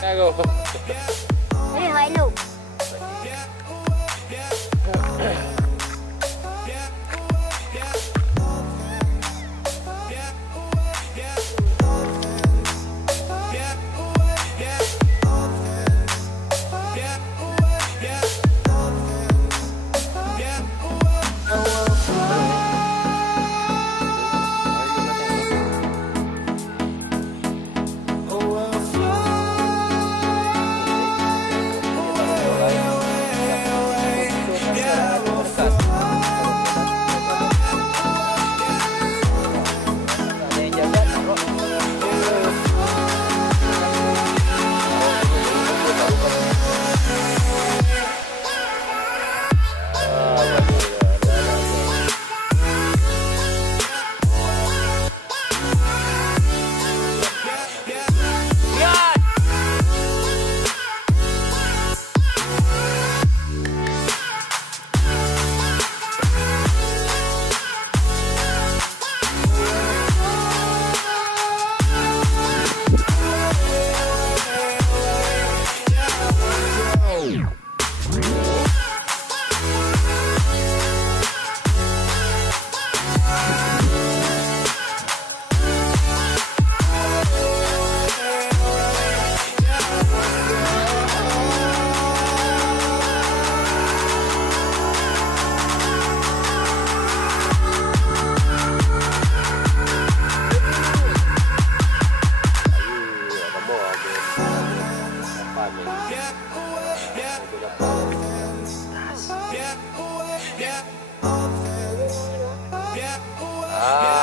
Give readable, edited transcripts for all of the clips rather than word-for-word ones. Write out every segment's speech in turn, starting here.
Karo. Hai lu.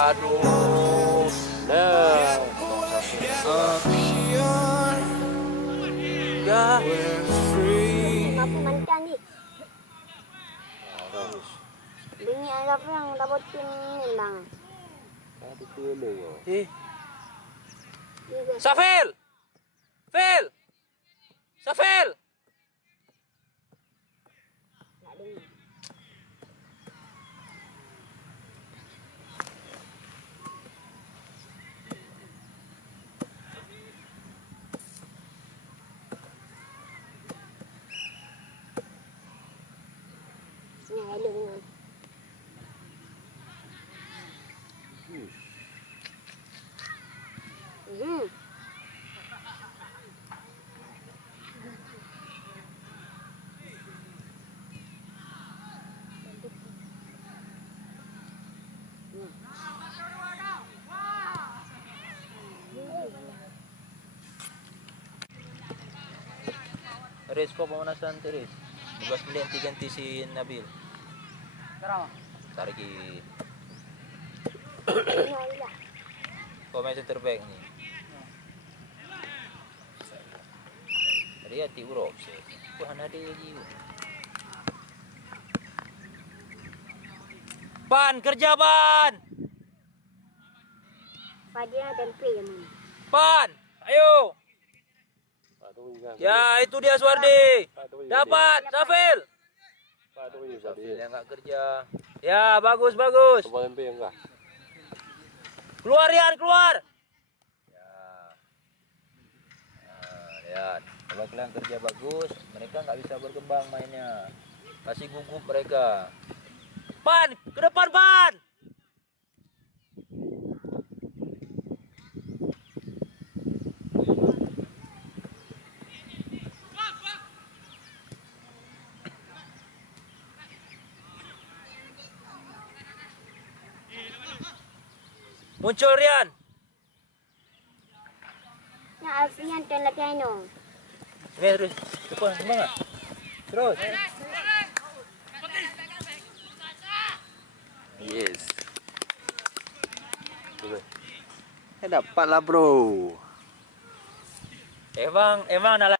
Aduh. Nah. Dah. Kenapa mancan ni? Ini ada apa yang dapat tim ni bang? Ada kena. Safil! Fil! Safil! Ni hello ni. Riz, kau pemanasan tu Riz. 12 menit nanti ganti si Nabil. Sekarang? Tak lagi. Kau main center back ni. Tadi hati urut. Tuhan ada lagi. Ban, kerja ban! Fadil tempe yang mana? Ban, ayo! Ya, itu dia Suwardi. Dapat, Safil. Safil yang enggak kerja. Ya, bagus, bagus. Keluar Rian, keluar. Ya. Nah, lihat. Kalau kalian kerja bagus, mereka enggak bisa berkembang mainnya. Kasih gugup mereka. Ban, ke depan ban. Muncul Rian. Nak Alfian dan Latiano. Terus. Depan semangat. Terus. Yes. Dapatlah bro. Emang nak